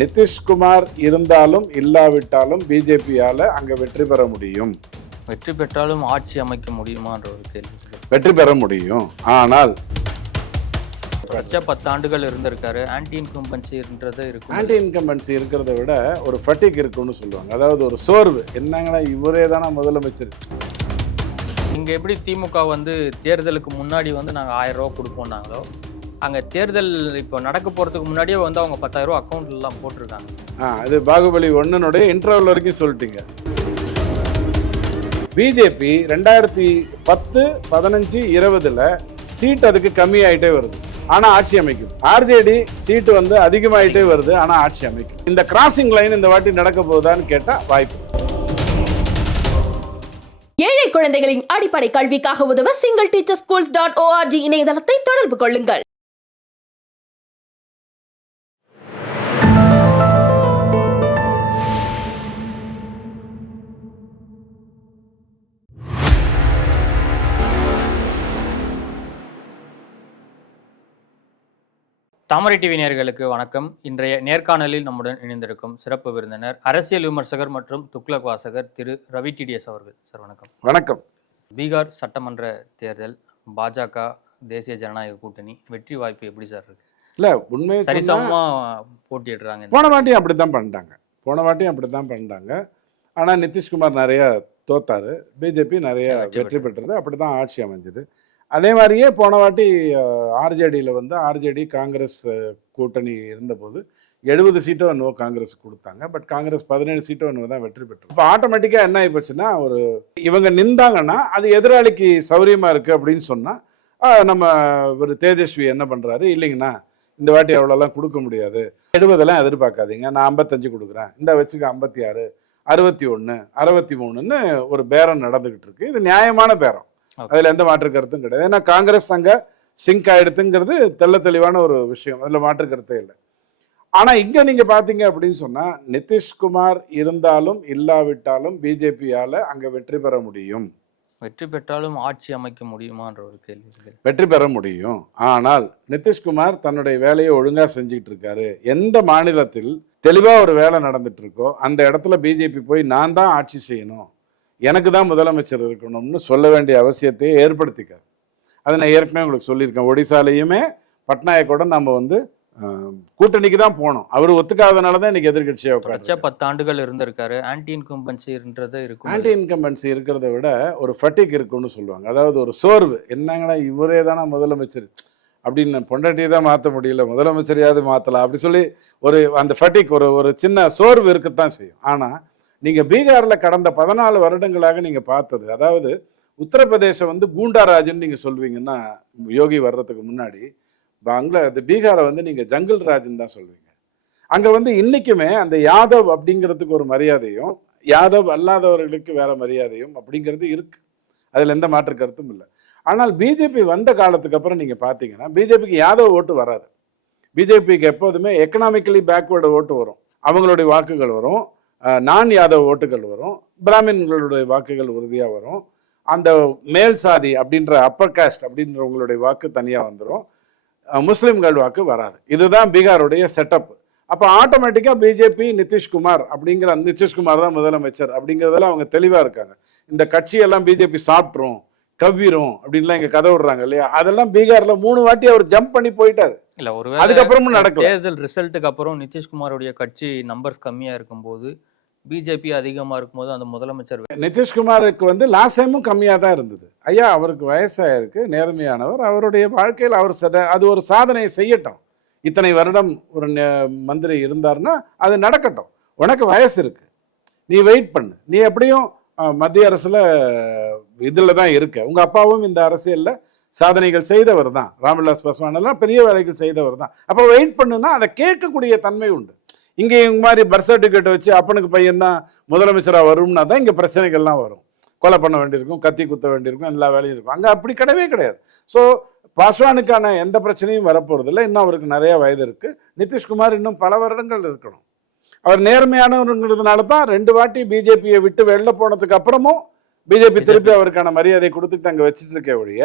நிதிஷ்குமார் இருந்தாலும் இல்லாவிட்டாலும் பிஜேபியால அங்க வெற்றி பெற முடியும். வெற்றி பெற்றாலும் ஆட்சி அமைக்க முடியுமான்ற ஒரு கேள்வி. வெற்றி பெற முடியும். ஆனால் தொடர்ச்சியா பத்து ஆண்டுகள் இருந்திருக்காரு. ஆன்டி இன்கம்பன்சின்றது இருக்கும். ஆன்டி இன்கம்பன்சி இருக்கிறத விட ஒரு ஃபட்டிக் இருக்குன்னு சொல்லுவாங்க. அதாவது ஒரு சோர்வு. என்னங்கன்னா இவரே தானே முதலமைச்சர். இங்க எப்படி திமுக வந்து தேர்தலுக்கு முன்னாடி வந்து நாங்க ஆயிரம் ரூபா கொடுப்போம்னாங்களோ அங்க தேர்தல் இப்போ நடக்க போறதுக்கு முன்னாடியே வந்து அவங்க பத்தாயிரம் ரூபா அக்கௌண்ட்ல எல்லாம் போட்டிருக்காங்க. ஆ இது பாகுபலி ஒன்னுனுடைய இன்டர்வல் வரைக்கும் சொல்லிட்டீங்க. பிஜேபி ரெண்டாயிரத்தி பத்து பதினஞ்சு இருபதுல சீட் அதுக்கு கம்மி ஆயிட்டே வருது. ஆனா ஆட்சி அமைக்கும். ஆர்ஜேடி சீட்டு வந்து அதிகமாயிட்டே வருது ஆனா ஆட்சி அமைக்கும். இந்த கிராசிங் லைன் இந்த வாட்டி நடக்க போகுதான்னு கேட்டா வாய்ப்பு. ஏழை குழந்தைகளின் அடிப்படை கல்விக்காக உதவ single teacher schools dot ORG இணையதளத்தை தொடர்பு கொள்ளுங்கள். தாமரை டிவி நேயர்களுக்கு வணக்கம். இன்றைய நேர்காணலில் நம்முடன் இணைந்திருக்கும் சிறப்பு விருந்தினர் அரசியல் விமர்சகர் மற்றும் துக்ளக் வாசகர் திரு ரவி டிடிஎஸ் அவர்கள். சார் வணக்கம். வணக்கம். பீகார் சட்டமன்ற தேர்தல் பாஜக தேசிய ஜனநாயக கூட்டணி வெற்றி வாய்ப்பு எப்படி சார் இருக்கு? இல்ல உண்மையை சொன்னா, சரிசமமா போட்டியிடுறாங்க போன வாட்டியும் அப்படித்தான் பண்ணிட்டாங்க. போன வாட்டியும் அப்படித்தான் பண்ணிட்டாங்க. ஆனா நிதிஷ்குமார் நிறைய தோத்தாரு. பிஜேபி நிறைய வெற்றி வெற்றி பெற்றது. அப்படிதான் ஆட்சி அமைஞ்சது. அதே மாதிரியே போன வாட்டி ஆர்ஜேடியில் வந்து ஆர்ஜேடி காங்கிரஸ் கூட்டணி இருந்தபோது எழுபது சீட்டோ என்னவோ காங்கிரஸ் கொடுத்தாங்க. பட் காங்கிரஸ் பதினேழு சீட்டோ என்னவோ தான் வெற்றி பெற்றோம் இப்போ ஆட்டோமேட்டிக்காக என்ன ஆயிப்போச்சுன்னா ஒரு இவங்க நின்றாங்கன்னா அது எதிராளிக்கு சௌரியமாக இருக்குது அப்படின்னு சொன்னால் நம்ம ஒரு தேஜஸ்வி என்ன பண்ணுறாரு இல்லைங்கண்ணா இந்த வாட்டி அவ்வளோலாம் கொடுக்க முடியாது. எழுபதெல்லாம் எதிர்பார்க்காதீங்க. நான் ஐம்பத்தஞ்சு கொடுக்குறேன். இந்த வச்சுக்க ஐம்பத்தி ஆறு அறுபத்தி ஒன்று அறுபத்தி மூணுன்னு ஒரு பேரம் நடந்துக்கிட்டு இருக்கு. இது நியாயமான பேரம். அதுல எந்த மாற்று கருத்தும் கிடையாது. ஏன்னா காங்கிரஸ் அங்க சிங்க் ஆயிடுத்துங்கிறது தெள்ள தெளிவான ஒரு விஷயம். அதுல மாற்று கருத்தே இல்லை. ஆனா இங்க நீங்க பாத்தீங்க அப்படின்னு சொன்னா நிதிஷ்குமார் இருந்தாலும் இல்லாவிட்டாலும் பிஜேபியால அங்க வெற்றி பெற முடியும். வெற்றி பெற்றாலும் ஆட்சி அமைக்க முடியுமான்ற ஒரு கேள்வி. வெற்றி பெற முடியும். ஆனால் நிதிஷ்குமார் தன்னுடைய வேலையை ஒழுங்கா செஞ்சுட்டு இருக்காரு. எந்த மாநிலத்தில் தெளிவா ஒரு வேலை நடந்துட்டு இருக்கோ அந்த இடத்துல பிஜேபி போய் நான் தான் ஆட்சி செய்யணும். எனக்கு தான் முதலமைச்சர் இருக்கணும்னு சொல்ல வேண்டிய அவசியத்தையே ஏற்படுத்திக்காது. அதை நான் ஏற்கனவே உங்களுக்கு சொல்லியிருக்கேன். ஒடிசாலையுமே பட்நாயக்கோட நம்ம வந்து கூட்டணிக்கு தான் போனோம். அவர் ஒத்துக்காதனால தான் இன்னைக்கு எதிர்கட்சியாக உட்காந்து பத்து ஆண்டுகள் இருந்திருக்காரு. ஆன்டி இன்கம்பன்சின்றது இருக்கும் ஆன்டி இன்கம்பன்சி இருக்கிறத விட ஒரு ஃபட்டிக் இருக்குன்னு சொல்லுவாங்க. அதாவது ஒரு சோர்வு. என்னங்கன்னா இவரே தானே முதலமைச்சர்? அப்படின்னு பொண்டாட்டியை தான் மாற்ற முடியல. முதலமைச்சரையாவது மாற்றலாம் அப்படி சொல்லி ஒரு அந்த ஃபட்டிக் ஒரு ஒரு சின்ன சோர்வு இருக்கத்தான் செய்யும். ஆனால் நீங்கள் பீகாரில் கடந்த பதினாலு வருடங்களாக நீங்கள் பார்த்தது. அதாவது உத்தரப்பிரதேசம் வந்து கூண்டாராஜ்னு நீங்கள் சொல்வீங்கன்னா யோகி வர்றதுக்கு முன்னாடி பங்களா இந்த பீகாரை வந்து நீங்கள் ஜங்கிள் ராஜன் தான் சொல்வீங்க. அங்கே வந்து இன்னைக்குமே அந்த யாதவ் அப்படிங்கிறதுக்கு ஒரு மரியாதையும் யாதவ் அல்லாதவர்களுக்கு வேற மரியாதையும் அப்படிங்கிறது இருக்கு. அதுல எந்த மாற்று கருத்தும் இல்லை. ஆனால் பிஜேபி வந்த காலத்துக்கு அப்புறம் நீங்க பாத்தீங்கன்னா பிஜேபிக்கு யாதவ் ஓட்டு வராது. பிஜேபிக்கு எப்போதுமே எக்கனாமிக்கலி பேக்வேர்டு ஓட்டு வரும். அவங்களுடைய வாக்குகள் வரும். நான் யாதவ் ஓட்டுகள் வரும் பிராமின்களுடைய வாக்குகள் உறுதியாக வரும். அந்த மேல் சாதி அப்படின்ற அப்பர் காஸ்ட் அப்படின்றவங்களுடைய வாக்கு தனியாக வந்துடும் முஸ்லீம்கள் வாக்கு வராது. இதுதான் பீகாருடைய செட்டப் அப்போ ஆட்டோமேட்டிக்காக பிஜேபி நிதிஷ்குமார் அப்படிங்கிற நிதிஷ்குமார் தான் முதலமைச்சர் அப்படிங்கிறதுல அவங்க தெளிவாக இருக்காங்க. இந்த கட்சியெல்லாம் பிஜேபி சாப்பிட்ரும் கவ்விரும் அப்படின்லாம் இங்கே கதை விடுறாங்க இல்லையா? அதெல்லாம் பீகாரில் மூணு வாட்டி அவர் ஜம்ப் பண்ணி போயிட்டார். இல்ல ஒருவேளை அதுக்கப்புறமும் நடக்கல. தேர்தல் ரிசல்ட்டுக்கு அப்புறம் நிதிஷ்குமாருடைய கட்சி நம்பர்ஸ் கம்மியா இருக்கும்போது பிஜேபி அதிகமா இருக்கும்போது அந்த முதலமைச்சர் நிதிஷ்குமாருக்கு வந்து லாஸ்ட் டைமும் கம்மியாக தான் இருந்தது. ஐயா அவருக்கு வயசாயிருக்கு நேர்மையானவர். அவருடைய வாழ்க்கையில் அவர் அது ஒரு சாதனையை செய்யட்டும். இத்தனை வருடம் ஒரு மந்திரி இருந்தார்னா அது நடக்கட்டும். உனக்கு வயசு இருக்கு. நீ வெயிட் பண்ணு. நீ எப்படியும் மத்திய அரசுல இதில் தான் இருக்க. உங்க அப்பாவும் இந்த அரசியல்ல சாதனைகள் செய்தவர் தான். ராம்விலாஸ் பாஸ்வான் எல்லாம் பெரிய வேலைகள் செய்தவர் தான். அப்போ வெயிட் பண்ணுனா அதை கேட்கக்கூடிய தன்மை உண்டு. இங்கே இவங்க மாதிரி பர்த் சர்டிஃபிகேட் வச்சு அப்பனுக்கு பையன் தான் முதலமைச்சராக வரும்னா தான் இங்கே பிரச்சனைகள்லாம் வரும். கொலை பண்ண வேண்டியிருக்கும் கத்தி குத்த வேண்டியிருக்கும் எல்லா வேலையும் இருக்கும். அங்கே அப்படி கிடையவே கிடையாது. ஸோ பாஸ்வானுக்கான எந்த பிரச்சனையும் வரப்போறதில்லை. இன்னும் அவருக்கு நிறைய வயது இருக்கு. நிதிஷ்குமார் இன்னும் பல வருடங்கள் இருக்கணும். அவர் நேர்மையானவருங்கிறதுனால தான் ரெண்டு வாட்டி பிஜேபியை விட்டு வெளில போனதுக்கு அப்புறமும் பிஜேபி திருப்பி அவருக்கான மரியாதை கொடுத்துட்டு அங்கே வச்சுட்டு இருக்க ஒழிய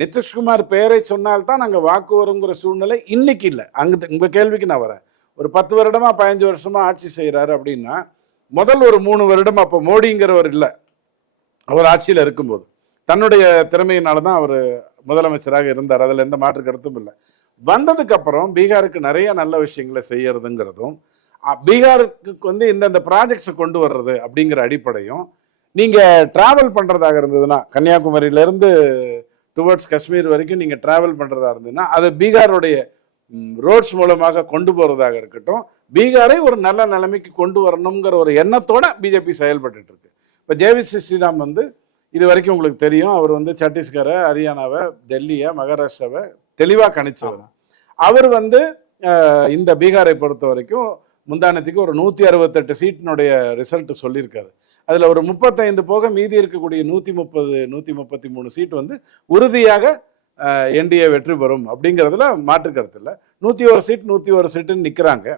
நிதிஷ்குமார் பெயரை சொன்னால்தான் நாங்கள் வாக்கு வருங்கிற சூழ்நிலை இன்னைக்கு இல்லை. அங்கே உங்க கேள்விக்கு நான் வரேன். ஒரு பத்து வருடமா பதினஞ்சு வருஷமா ஆட்சி செய்கிறாரு அப்படின்னா முதல் ஒரு மூணு வருடம் அப்போ மோடிங்கிறவர் இல்லை. அவர் ஆட்சியில் இருக்கும்போது. தன்னுடைய திறமையினால தான் அவர் முதலமைச்சராக இருந்தார். அதில் எந்த மாற்று கருத்தும் இல்லை. வந்ததுக்கப்புறம் பீகாருக்கு நிறைய நல்ல விஷயங்களை செய்யறதுங்கிறதும் பீகாருக்கு வந்து இந்தந்த ப்ராஜெக்ட்ஸை கொண்டு வர்றது அப்படிங்கிற அடிப்படையும் நீங்கள் ட்ராவல் பண்ணுறதாக இருந்ததுன்னா கன்னியாகுமரியிலேருந்து டுவர்ட்ஸ் காஷ்மீர் வரைக்கும் நீங்க டிராவல் பண்றதா இருந்ததுன்னா அது பீகாருடைய ரோட்ஸ் மூலமாக கொண்டு போறதாக இருக்கட்டும். பீகாரை ஒரு நல்ல நிலைமைக்கு கொண்டு வரணுங்கிற ஒரு எண்ணத்தோட பிஜேபி செயல்பட்டுட்டு இருக்கு இப்போ ஜேவிசி ஸ்ரீராம் வந்து இது வரைக்கும் உங்களுக்கு தெரியும் அவர் வந்து சத்தீஸ்கரை ஹரியானாவை டெல்லியை மகாராஷ்டிராவை தெளிவாக கணிச்சவர். அவர் வந்து இந்த பீகாரை பொறுத்த வரைக்கும் முந்தானத்துக்கு ஒரு நூற்றி அறுபத்தெட்டு சீட்டினுடைய ரிசல்ட் சொல்லியிருக்காரு. அதில் ஒரு முப்பத்தைந்து போக மீதி இருக்கக்கூடிய நூற்றி முப்பது நூற்றி முப்பத்தி மூணு சீட் வந்து உறுதியாக என்டிஏ வெற்றி பெறும் அப்படிங்கிறதுல மாற்று கருத்து இல்லை. நூற்றி ஒரு சீட் நூற்றி ஒரு சீட்டுன்னு நிற்கிறாங்க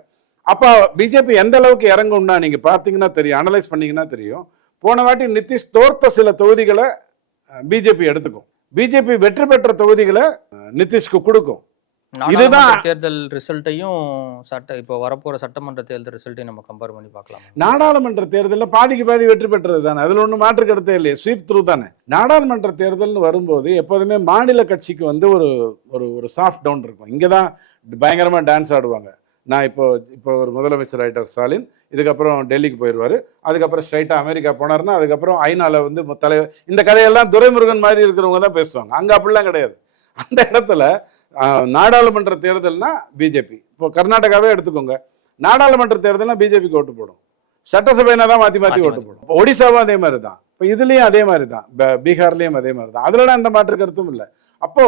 அப்போ பிஜேபி எந்த அளவுக்கு இறங்கும்னா நீங்கள் பார்த்தீங்கன்னா தெரியும் அனலைஸ் பண்ணீங்கன்னா தெரியும். போன வாட்டி நிதிஷ் தோர்த்த சில தொகுதிகளை பிஜேபி எடுத்துக்கும். பிஜேபி வெற்றி பெற்ற தொகுதிகளை நிதிஷ்க்கு கொடுக்கும். நாடாளுமன்ற தேர்தல் ரிசல்ட்டையும் சட்ட இப்போ வரப்போற சட்டமன்ற தேர்தல் ரிசல்ட்டையும் நம்ம கம்பேர் பண்ணி பார்க்கலாம்? நாடாளுமன்ற தேர்தலில் பாதிக்கு பாதி வெற்றி பெற்றது தானே. அதில் ஒன்றும் மாற்று கருத்தே இல்லையே. ஸ்வீப் த்ரூ தானே. நாடாளுமன்ற தேர்தல்னு வரும்போது எப்போதுமே மாநில கட்சிக்கு வந்து ஒரு ஒரு ஒரு சாஃப்ட் டவுன் இருக்கும். இங்கே தான் பயங்கரமாக டான்ஸ் ஆடுவாங்க. நான் இப்போ இப்போ ஒரு முதலமைச்சர் ஆயிட்டார் ஸ்டாலின். இதுக்கப்புறம் டெல்லிக்கு போயிடுவார் அதுக்கப்புறம் ஸ்ட்ரைட்டாக அமெரிக்கா போனார்னா அதுக்கப்புறம் ஐநால வந்து தலைவர் இந்த கதையெல்லாம் துரைமுருகன் மாதிரி இருக்கிறவங்க தான் பேசுவாங்க. அங்கே அப்படிலாம் கிடையாது. அந்த இடத்துல நாடாளுமன்ற தேர்தல்னா பிஜேபி இப்போ கர்நாடகாவே எடுத்துக்கோங்க. நாடாளுமன்ற தேர்தல்னா பிஜேபிக்கு ஓட்டு போடும். சட்டசபைனா தான் மாற்றி மாற்றி மாத்தி ஓட்டு போடும். ஒடிசாவும் அதே மாதிரி தான். இப்போ இதுலேயும் அதே மாதிரி தான். பீகார்லேயும் அதே மாதிரி தான். அதுலலாம் எந்த மாற்று கருத்தும் இல்லை. அப்போ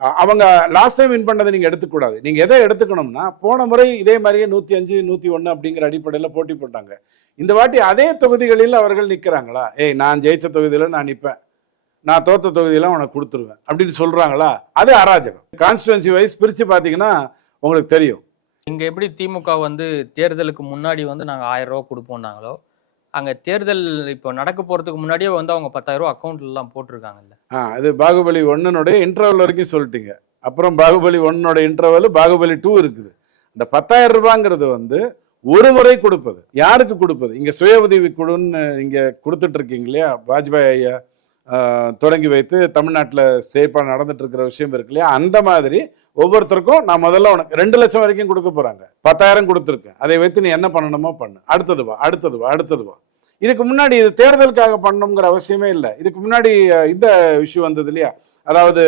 அ- அவங்க லாஸ்ட் டைம் வின் பண்ணதை நீங்க எடுத்துக்கூடாது. நீங்க எதை எடுத்துக்கணும்னா போன முறை இதே மாதிரியே நூத்தி அஞ்சு நூத்தி ஒண்ணு அப்படிங்கிற அடிப்படையில் போட்டி போட்டாங்க. இந்த வாட்டி அதே தொகுதிகளில் அவர்கள் நிக்கிறாங்களா? ஏய் நான் ஜெயிச்ச தொகுதியில நான் நிப்பேன். நான் தோத்த தொகுதியெல்லாம் உனக்கு கொடுத்துருவேன் அப்படின்னு சொல்றாங்களா? அது அராஜகம். கான்ஸ்டுவன்சி வைஸ் பிரிச்சு பாத்தீங்கன்னா உங்களுக்கு தெரியும். இங்க எப்படி திமுக வந்து தேர்தலுக்கு முன்னாடி வந்து நாங்க ஆயிரம் ரூபா கொடுப்போம்னாங்களோ அங்க தேர்தல் இப்போ நடக்க போறதுக்கு முன்னாடியே வந்து அவங்க பத்தாயிரம் ரூபா அக்கௌண்ட்ல எல்லாம் போட்டிருக்காங்கல்ல. ஆ அது பாகுபலி ஒன்னுனுடைய இன்டர்வல் வரைக்கும் சொல்லிட்டீங்க. அப்புறம் பாகுபலி ஒன்னோட இன்டர்வல் பாகுபலி டூ இருக்குது. இந்த பத்தாயிரம் ரூபாங்கிறது வந்து ஒரு முறை கொடுப்பது. யாருக்கு கொடுப்பது? இங்க சுய உதவி குழுன்னு இங்க கொடுத்துட்டு இருக்கீங்க இல்லையா? வாஜ்பாய் ஐயா. தொடங்கி வைத்து தமிழ்நாட்டில் சேஃபாக நடந்துட்டு இருக்கிற விஷயம் இருக்கு இல்லையா? அந்த மாதிரி ஒவ்வொருத்தருக்கும் நான் முதல்ல உனக்கு ரெண்டு லட்சம் வரைக்கும் கொடுக்க போறாங்க. பத்தாயிரம் கொடுத்துருக்கேன் அதை வைத்து நீ என்ன பண்ணணுமோ பண்ணு. அடுத்தது வா அடுத்தது வா அடுத்தது வா. இதுக்கு முன்னாடி இது தேர்தலுக்காக பண்ணணுங்கிற அவசியமே இல்லை. இதுக்கு முன்னாடி இந்த விஷயம் வந்தது இல்லையா? அதாவது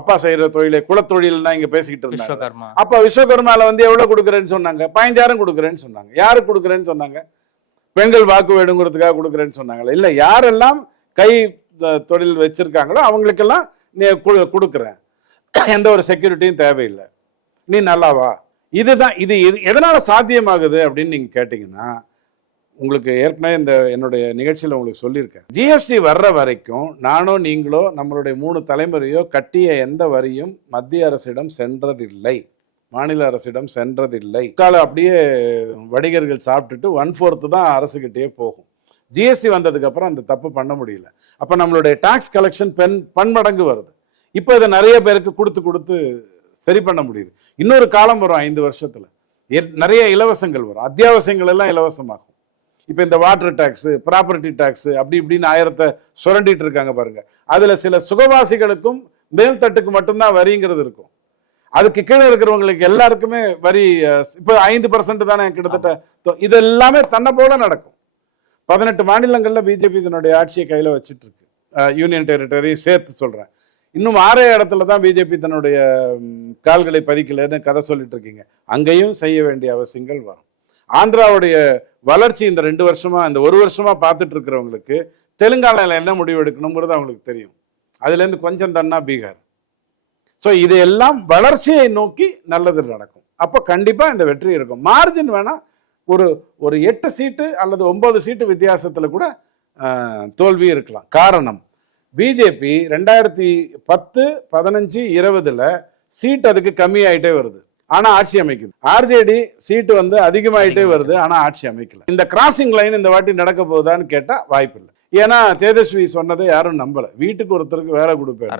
அப்பா செய்யற தொழிலை குலத்தொழில்னா இங்க பேசிக்கிட்டு இருந்தாங்க. அப்ப விஸ்வகர்மால வந்து எவ்வளவு கொடுக்குறேன்னு சொன்னாங்க? பதினஞ்சாயிரம் கொடுக்குறேன்னு சொன்னாங்க. யாருக்கு கொடுக்குறேன்னு சொன்னாங்க? பெண்கள் வாக்கு வேணுங்கிறதுக்காக கொடுக்குறேன்னு சொன்னாங்களே இல்ல யாரெல்லாம் கை தொழில் வச்சுருக்காங்களோ அவங்களுக்கெல்லாம் நீ கு- கொடுக்குறேன். எந்த ஒரு செக்யூரிட்டியும் தேவையில்லை. நீ நல்லாவா இதுதான் இது எது எதனால் சாத்தியமாகுது அப்படின்னு நீங்கள் கேட்டிங்கன்னா உங்களுக்கு ஏற்கனவே இந்த என்னுடைய நிகழ்ச்சியில் உங்களுக்கு சொல்லியிருக்கேன். ஜிஎஸ்டி வர்ற வரைக்கும் நானோ நீங்களோ நம்மளுடைய மூணு தலைமுறையோ கட்டிய எந்த வரியும் மத்திய அரசிடம் சென்றதில்லை. மாநில அரசிடம் சென்றதில்லை. கால அப்படியே வணிகர்கள் சாப்பிட்டுட்டு ஒன் ஃபோர்த்து தான் அரசுக்கிட்டே போகும். ஜிஎஸ்டி வந்ததுக்கு அப்புறம் அந்த தப்பு பண்ண முடியல. அப்ப நம்மளுடைய டாக்ஸ் கலெக்ஷன் பெண் பன்மடங்கு வருது. இப்போ இதை நிறைய பேருக்கு கொடுத்து கொடுத்து சரி பண்ண முடியுது. இன்னொரு காலம் வரும் ஐந்து வருஷத்துல. நிறைய இலவசங்கள் வரும். அத்தியாவசியங்கள் எல்லாம் இலவசமாகும். இப்போ இந்த வாட்டர் டேக்ஸ் ப்ராப்பர்ட்டி டேக்ஸ் அப்படி இப்படின்னு ஆயிரத்தை சுரண்டிட்டு இருக்காங்க பாருங்க. அதுல சில சுகவாசிகளுக்கும் மேல்தட்டுக்கு மட்டும்தான் வரிங்கிறது இருக்கும். அதுக்கு கீழே இருக்கிறவங்களுக்கு எல்லாருக்குமே வரி இப்போ ஐந்து பர்சன்ட் தானே கிட்டத்தட்ட. தொ- இது எல்லாமே தன்னை போல நடக்கும். பதினெட்டு மாநிலங்கள்ல பிஜேபி இதனுடைய ஆட்சியை கையில வச்சுட்டு இருக்கு யூனியன் டெரிட்டரி சேர்த்து சொல்றேன். இன்னும் ஆறே இடத்துல தான் பிஜேபி தன்னுடைய கால்களை பதிக்கலைன்னு கதை சொல்லிட்டு இருக்கீங்க அங்கேயும் செய்ய வேண்டிய அவசியங்கள் வரும். ஆந்திராவுடைய வளர்ச்சி இந்த ரெண்டு வருஷமா இந்த ஒரு வருஷமா பார்த்துட்டு இருக்கிறவங்களுக்கு தெலுங்கானால என்ன முடிவு எடுக்கணுங்கிறது அவங்களுக்கு தெரியும். அதுல இருந்து கொஞ்சம் தன்னா பீகார். ஸோ இது எல்லாம் வளர்ச்சியை நோக்கி நல்லது நடக்கும். அப்போ கண்டிப்பா இந்த வெற்றி இருக்கும். மார்ஜின் வேணா ஒரு ஒரு எட்டு சீட்டு அல்லது ஒன்பது சீட்டு வித்தியாசத்துல கூட தோல்வி இருக்கலாம். காரணம் பிஜேபி ரெண்டாயிரத்தி பத்து பதினஞ்சு இருபதுல சீட் அதுக்கு கம்மியாயிட்டே வருது. ஆனா ஆட்சி அமைக்குது. ஆர்ஜேடி சீட்டு வந்து அதிகமாயிட்டே வருது. ஆனா ஆட்சி அமைக்கல. இந்த கிராசிங் லைன் இந்த வாட்டி நடக்க போகுதான்னு கேட்டா வாய்ப்பு இல்லை. ஏன்னா தேஜஸ்வி சொன்னதை யாரும் நம்பல. வீட்டுக்கு ஒருத்தருக்கு வேலை கொடுப்பேன்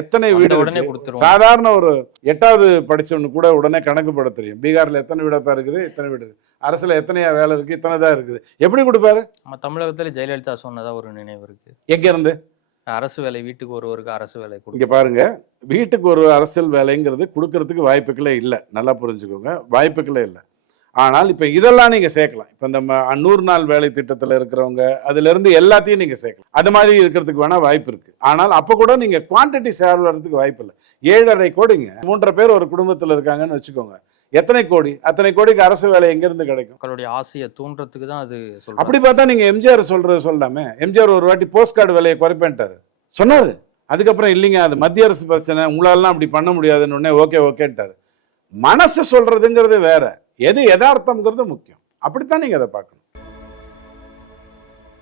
எத்தனை வீடு உடனே. சாதாரண ஒரு எட்டாவது படிச்சவனு கூட உடனே கணக்கு போட தெரியும் பீகார்ல எத்தனை வீடப்பா இருக்குது? இத்தனை வீடு இருக்கு? அரசுல எத்தனையா வேலை இருக்கு? இத்தனை தான் இருக்குது. எப்படி கொடுப்பாரு? நம்ம தமிழகத்துல ஜெயலலிதா சொன்னதா ஒரு நினைவு இருக்கு. எங்க இருந்து அரசு வேலை வீட்டுக்கு ஒருவருக்கு அரசு வேலை இங்க பாருங்க. வீட்டுக்கு ஒரு அரசியல் வேலைங்கிறது கொடுக்கறதுக்கு வாய்ப்புகளே இல்லை. நல்லா புரிஞ்சுக்கோங்க. வாய்ப்புகளே இல்லை. ஆனால் இப்ப இதெல்லாம் நீங்க சேர்க்கலாம். இப்ப இந்த நூறு நாள் வேலை திட்டத்துல இருக்கிறவங்க அதுல இருந்து எல்லாத்தையும் நீங்க சேர்க்கலாம். அது மாதிரி இருக்கிறதுக்கு வேணா வாய்ப்பு இருக்கு. ஆனால் அப்ப கூட நீங்க குவான்டிட்டி சேவ் வர்றதுக்கு வாய்ப்பு இல்லை. ஏழரை கோடிங்க. மூன்றரை பேர் ஒரு குடும்பத்துல இருக்காங்கன்னு வச்சுக்கோங்க. எத்தனை கோடி? அத்தனை கோடிக்கு அரசு வேலை எங்க இருந்து கிடைக்கும்? மக்களுடைய ஆசையை தூண்டுறதுக்கு தான் அது அப்படி பார்த்தா நீங்க எம்ஜிஆர் சொல்றது சொல்லாமே எம்ஜிஆர் ஒரு வாட்டி போஸ்ட் கார்டு விலையை குறைப்பேன்ட்டாரு. சொன்னாரு. அதுக்கப்புறம் இல்லைங்க அது மத்திய அரசு பிரச்சனை. உங்களாலாம் அப்படி பண்ண முடியாதுன்னு உடனே ஓகே ஓகேன்ட்டாரு. மனசு சொல்றதுங்கிறது வேற. எது யதார்த்தம்ங்கிறது முக்கியம். அப்படித்தான் நீங்க அதை பார்க்கணும்.